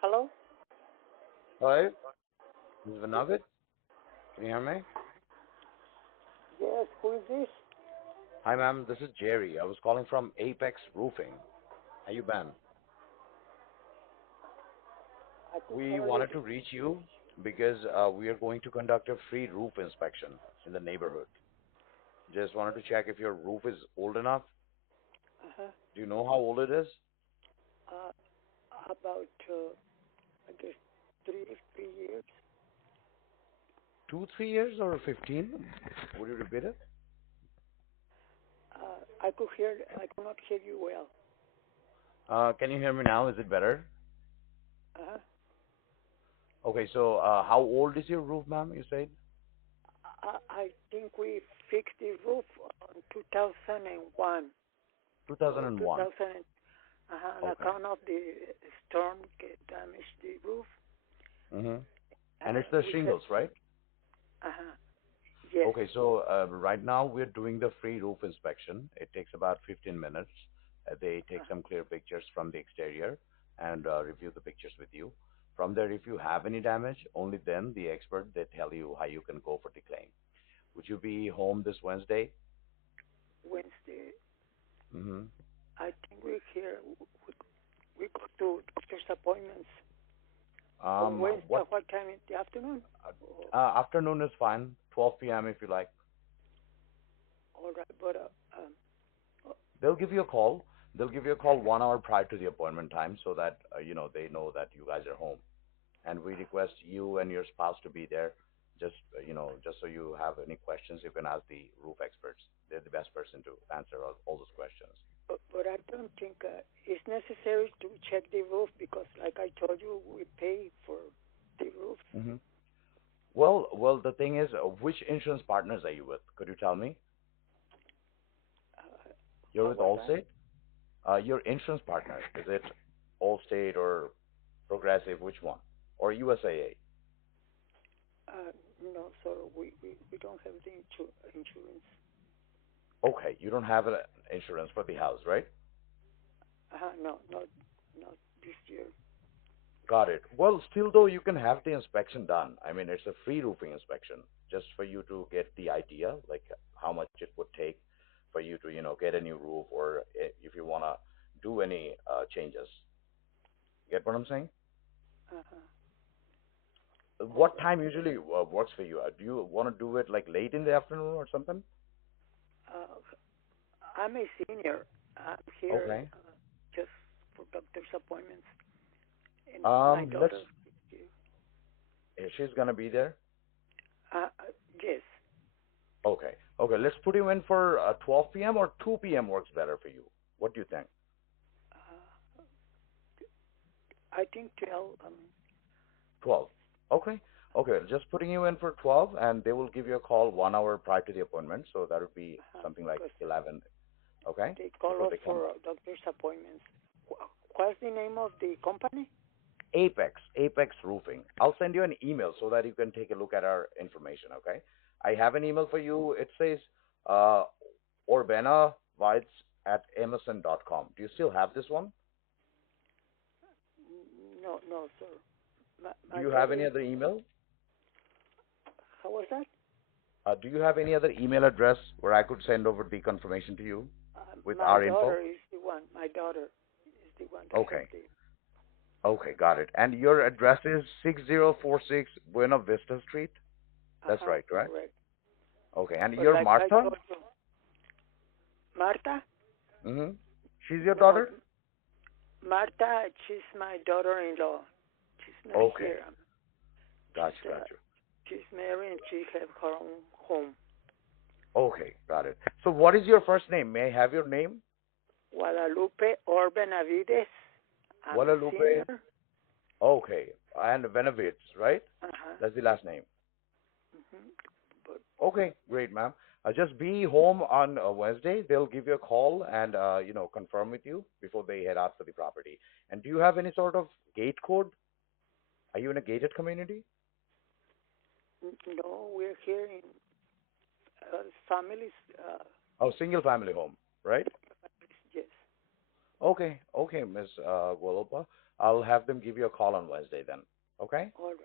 Hello? Hello, this is Vinavit. Can you hear me? Yes, who is this? Hi, ma'am. This is Jerry. I was calling from Apex Roofing. How you been? I think We I wanted already. to reach you because we are going to conduct a free roof inspection in the neighborhood. Just wanted to check if your roof is old enough. Uh-huh. Do you know how old it is? Uh, about, I guess, three years. 2, 3 years, or 15? Would you repeat it? I could not hear you well. Can you hear me now? Is it better? Uh-huh. Okay, so how old is your roof, ma'am? You said I think we fixed the roof in 2001 or 2001. 2000. Uh-huh. On Okay. account of the storm damaged the roof. Mm-hmm. And it's the We said, shingles, right? uh-huh. Yes. Okay, so right now we're doing the free roof inspection. It takes about 15 minutes. They take Uh-huh. some clear pictures from the exterior and review the pictures with you. From there, if you have any damage, only then the expert they tell you how you can go for the claim. Would you be home this Wednesday? Wednesday. Mm-hmm. I think we're here. We go to doctor's appointments on Wednesday. What What time in the afternoon? Oh, afternoon is fine. 12 p.m. if you like. all right, but uh, They'll give you a call. They'll give you a call 1 hour prior to the appointment time so that they know that you guys are home. And we request you and your spouse to be there. Just so you have any questions, you can ask the roof experts. They're the best person to answer all those questions. but I don't think it's necessary to check the roof because, like I told you, we pay for the roof. Hmm. Well, the thing is, which insurance partners are you with? Could you tell me? Uh, You're how with was that? Allstate? Your insurance partner, is it Allstate or Progressive? Which one? Or USAA? Uh, no, sir, we don't have the insurance. Okay, you don't have an insurance for the house, right? No, not this year. Got it. Well, still though, you can have the inspection done. I mean, it's a free roofing inspection, just for you to get the idea, like how much it would take for you to, get a new roof, or if you want to do any changes. Get what I'm saying? Uh-huh. All What right. time usually works for you? Do you want to do it like late in the afternoon or something? Uh, I'm a senior. I'm here Okay. just for doctor's appointments, and my Let's. daughter is here. She's gonna be there. Yes. Okay. Okay. Let's put you in for 12 p.m. or 2 p.m. works better for you. What do you think? Uh, I think 12. 12. Okay. Okay. Just putting you in for 12, and they will give you a call 1 hour prior to the appointment. So that would be something like Because 11. Okay. they call Before us they come. for doctor's appointments. What's the name of the company? Apex Roofing. I'll send you an email so that you can take a look at our information. Okay. I have an email for you. It says uh, orbenavites at amazon.com. Do you still have this one? No, no, sir. Do My you have daughter any is. other email? How was that? Do you have any other email address where I could send over the confirmation to you with My our info? daughter is the one. My daughter is the one that has Okay. the. Okay, got it. And your address is 6046 Buena Vista Street? That's right, right? Correct. Okay. And But you're like I Martha? told you, Marta. Mm-hmm. She's your No, daughter? Marta. She's my daughter-in-law. She's not Okay. here. Got you, got you. She's married and she have her own home. Okay, got it. So what is your first name? May I have your name? Guadalupe or Benavides. I'm a Guadalupe. senior. Okay. And Benavides, right? Uh-huh. That's the last name. Hmm. But Okay, great, ma'am. Just be home on Wednesday. They'll give you a call and confirm with you before they head out for the property. And do you have any sort of gate code? Are you in a gated community? no, we're here in families. Oh, single family home, right? Yes. Okay, okay, Miss Guadalupe. I'll have them give you a call on Wednesday then. Okay? All right.